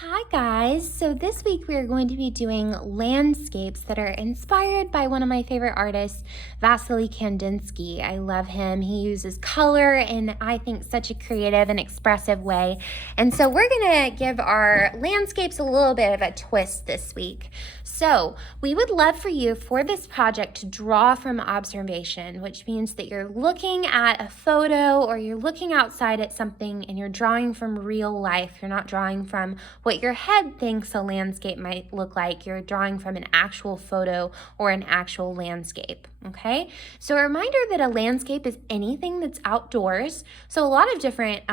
Hi guys, so this week we are going to be doing landscapes that are inspired by one of my favorite artists, Vasily Kandinsky. I love him. He uses color in, I think, such a creative and expressive way. And so we're gonna give our landscapes a little bit of a twist this week. So we would love for you for this project to draw from observation, which means that you're looking at a photo or you're looking outside at something and you're drawing from real life. You're not drawing from what your head thinks a landscape might look like. You're drawing from an actual photo or an actual landscape, okay? So a reminder that a landscape is anything that's outdoors. So a lot of different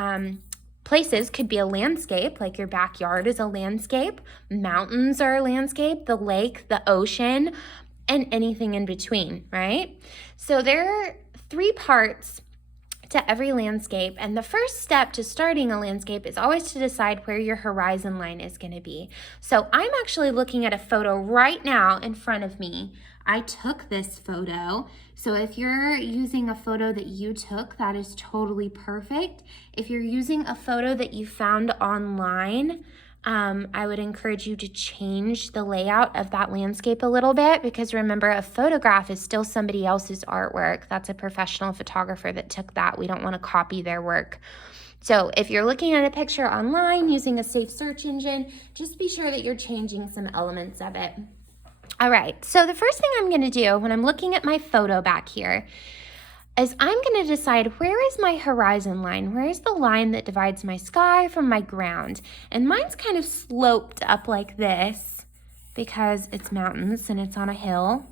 places could be a landscape, like your backyard is a landscape, mountains are a landscape, the lake, the ocean, and anything in between, right? So there are three parts to every landscape, and the first step to starting a landscape is always to decide where your horizon line is going to be. So I'm actually looking at a photo right now in front of me. I took this photo. So if you're using a photo that you took, that is totally perfect. If you're using a photo that you found online, I would encourage you to change the layout of that landscape a little bit, because remember, a photograph is still somebody else's artwork. That's a professional photographer that took that. We don't want to copy their work. So if you're looking at a picture online using a safe search engine, just be sure that you're changing some elements of it. All right, so the first thing I'm going to do when I'm looking at my photo back here is I'm going to decide, where is my horizon line? Where is the line that divides my sky from my ground? And mine's kind of sloped up like this because it's mountains and it's on a hill.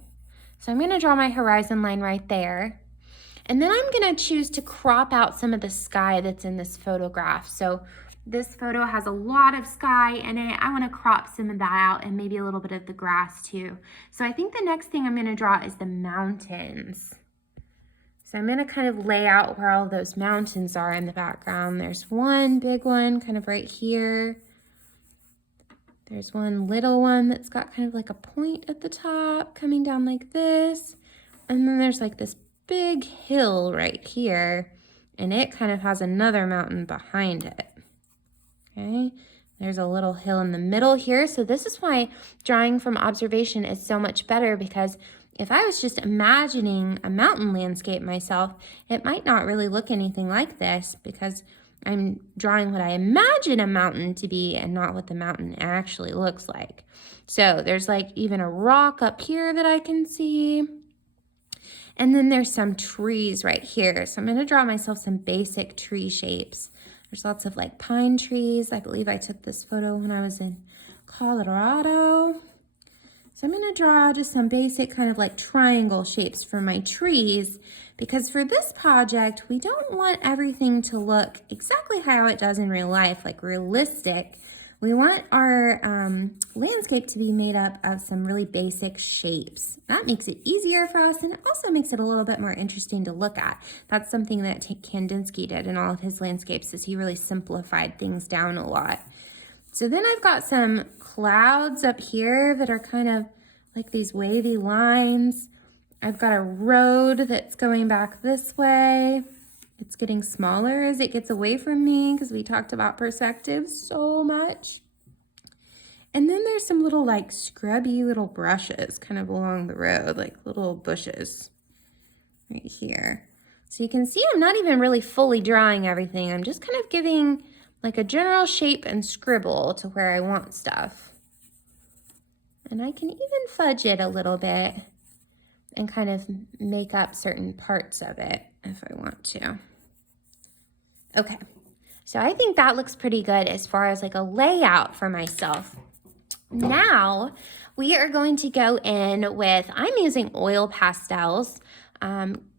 So I'm going to draw my horizon line right there. And then I'm going to choose to crop out some of the sky that's in this photograph. So this photo has a lot of sky in it. I want to crop some of that out and maybe a little bit of the grass too. So I think the next thing I'm going to draw is the mountains. So I'm going to kind of lay out where all those mountains are in the background. There's one big one kind of right here. There's one little one that's got kind of like a point at the top coming down like this. And then there's like this big hill right here, and it kind of has another mountain behind it. Okay, there's a little hill in the middle here. So this is why drawing from observation is so much better, because if I was just imagining a mountain landscape myself, it might not really look anything like this, because I'm drawing what I imagine a mountain to be and not what the mountain actually looks like. So there's like even a rock up here that I can see. And then there's some trees right here. So I'm going to draw myself some basic tree shapes. There's lots of like pine trees. I believe I took this photo when I was in Colorado. So I'm going to draw just some basic kind of like triangle shapes for my trees, because for this project, we don't want everything to look exactly how it does in real life, like realistic. We want our landscape to be made up of some really basic shapes. That makes it easier for us, and it also makes it a little bit more interesting to look at. That's something that Kandinsky did in all of his landscapes, is he really simplified things down a lot. So then I've got some clouds up here that are kind of like these wavy lines. I've got a road that's going back this way. It's getting smaller as it gets away from me, because we talked about perspective so much. And then there's some little like scrubby little brushes kind of along the road, like little bushes right here. So you can see I'm not even really fully drawing everything. I'm just kind of giving like a general shape and scribble to where I want stuff. And I can even fudge it a little bit and kind of make up certain parts of it if I want to. Okay, so I think that looks pretty good as far as like a layout for myself. Now we are going to go in with, I'm using oil pastels.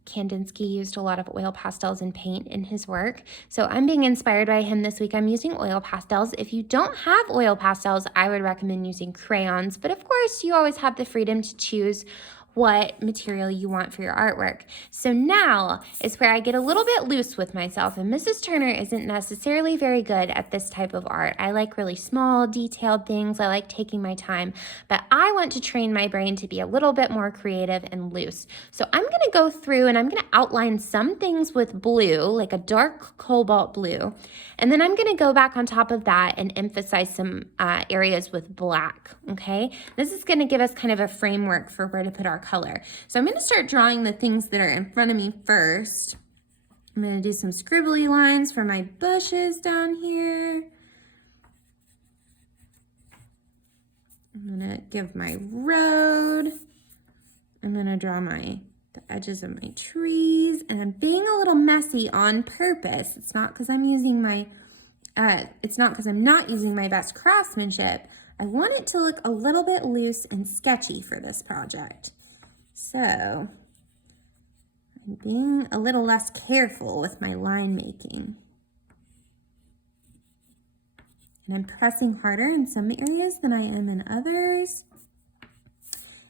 Kandinsky used a lot of oil pastels and paint in his work. So I'm being inspired by him this week. I'm using oil pastels. If you don't have oil pastels, I would recommend using crayons. But of course, you always have the freedom to choose what material you want for your artwork. So now is where I get a little bit loose with myself, and Mrs. Turner isn't necessarily very good at this type of art. I like really small, detailed things. I like taking my time, but I want to train my brain to be a little bit more creative and loose. So I'm gonna go through and I'm gonna outline some things with blue, like a dark cobalt blue, and then I'm gonna go back on top of that and emphasize some areas with black, okay? This is gonna give us kind of a framework for where to put our color. So I'm gonna start drawing the things that are in front of me first. I'm gonna do some scribbly lines for my bushes down here. I'm gonna give my road. I'm gonna draw the edges of my trees, and I'm being a little messy on purpose. It's not because I'm using my, it's not because I'm not using my best craftsmanship. I want it to look a little bit loose and sketchy for this project. So I'm being a little less careful with my line making. And I'm pressing harder in some areas than I am in others.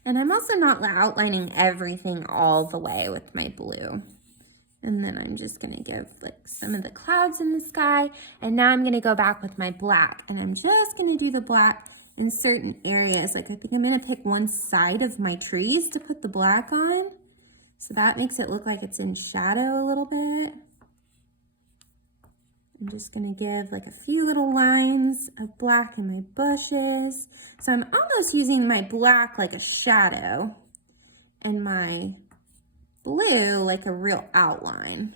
And I'm also not outlining everything all the way with my blue. And then I'm just gonna give like some of the clouds in the sky. And now I'm gonna go back with my black, and I'm just gonna do the black in certain areas. Like I think I'm gonna pick one side of my trees to put the black on. So that makes it look like it's in shadow a little bit. I'm just gonna give like a few little lines of black in my bushes. So I'm almost using my black like a shadow and my blue like a real outline.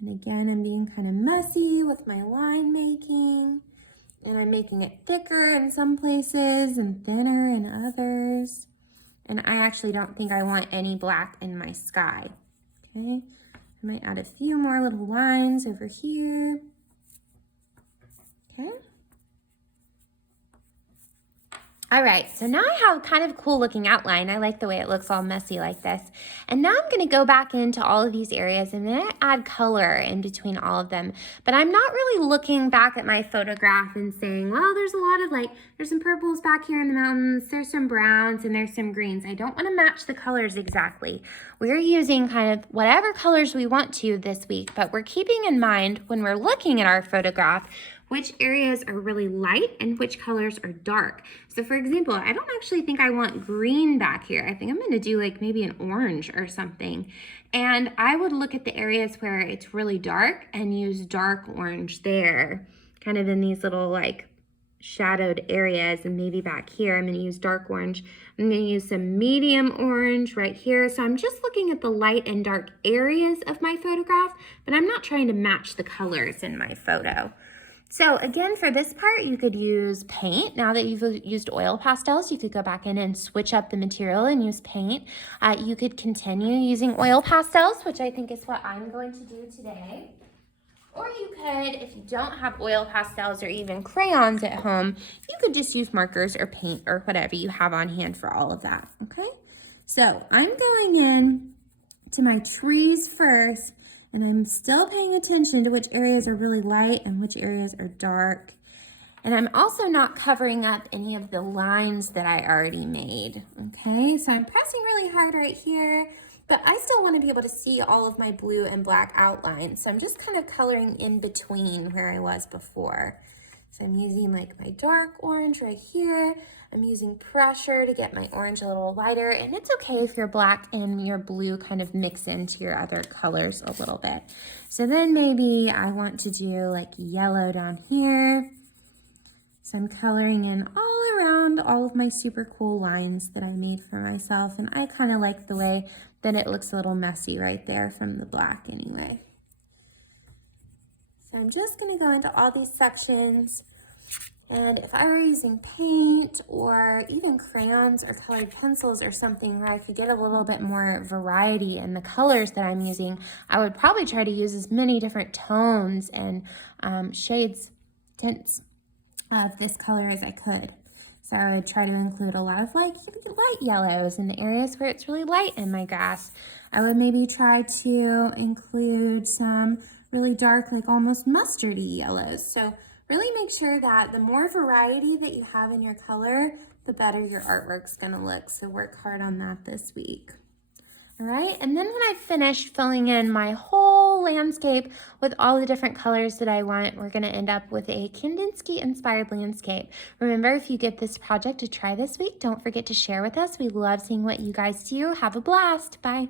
And again, I'm being kind of messy with my line making, and I'm making it thicker in some places and thinner in others. And I actually don't think I want any black in my sky, okay? I might add a few more little lines over here, okay? All right, so now I have kind of a cool looking outline. I like the way it looks all messy like this. And now I'm gonna go back into all of these areas and then add color in between all of them. But I'm not really looking back at my photograph and saying, well, there's a lot of like, there's some purples back here in the mountains, there's some browns, and there's some greens. I don't wanna match the colors exactly. We're using kind of whatever colors we want to this week, but we're keeping in mind when we're looking at our photograph, which areas are really light and which colors are dark. So for example, I don't actually think I want green back here. I think I'm gonna do like maybe an orange or something. And I would look at the areas where it's really dark and use dark orange there, kind of in these little like shadowed areas. And maybe back here, I'm gonna use dark orange. I'm gonna use some medium orange right here. So I'm just looking at the light and dark areas of my photograph, but I'm not trying to match the colors in my photo. So again, for this part, you could use paint. Now that you've used oil pastels, you could go back in and switch up the material and use paint. You could continue using oil pastels, which I think is what I'm going to do today. Or you could, if you don't have oil pastels or even crayons at home, you could just use markers or paint or whatever you have on hand for all of that, okay? So I'm going in to my trees first, and I'm still paying attention to which areas are really light and which areas are dark. And I'm also not covering up any of the lines that I already made, okay? So I'm pressing really hard right here, but I still want to be able to see all of my blue and black outlines. So I'm just kind of coloring in between where I was before. So I'm using like my dark orange right here. I'm using pressure to get my orange a little lighter, and it's okay if your black and your blue kind of mix into your other colors a little bit. So then maybe I want to do like yellow down here. So I'm coloring in all around all of my super cool lines that I made for myself, and I kind of like the way that it looks a little messy right there from the black anyway. So I'm just gonna go into all these sections. And if I were using paint or even crayons or colored pencils or something where I could get a little bit more variety in the colors that I'm using, I would probably try to use as many different tones and shades, tints of this color as I could. So I would try to include a lot of like light yellows in the areas where it's really light in my grass. I would maybe try to include some really dark, like almost mustardy yellows. So Really make sure that the more variety that you have in your color, the better your artwork's gonna look. So work hard on that this week. All right, and then when I've finished filling in my whole landscape with all the different colors that I want, we're gonna end up with a Kandinsky inspired landscape. Remember, if you get this project to try this week, don't forget to share with us. We love seeing what you guys do. Have a blast, bye.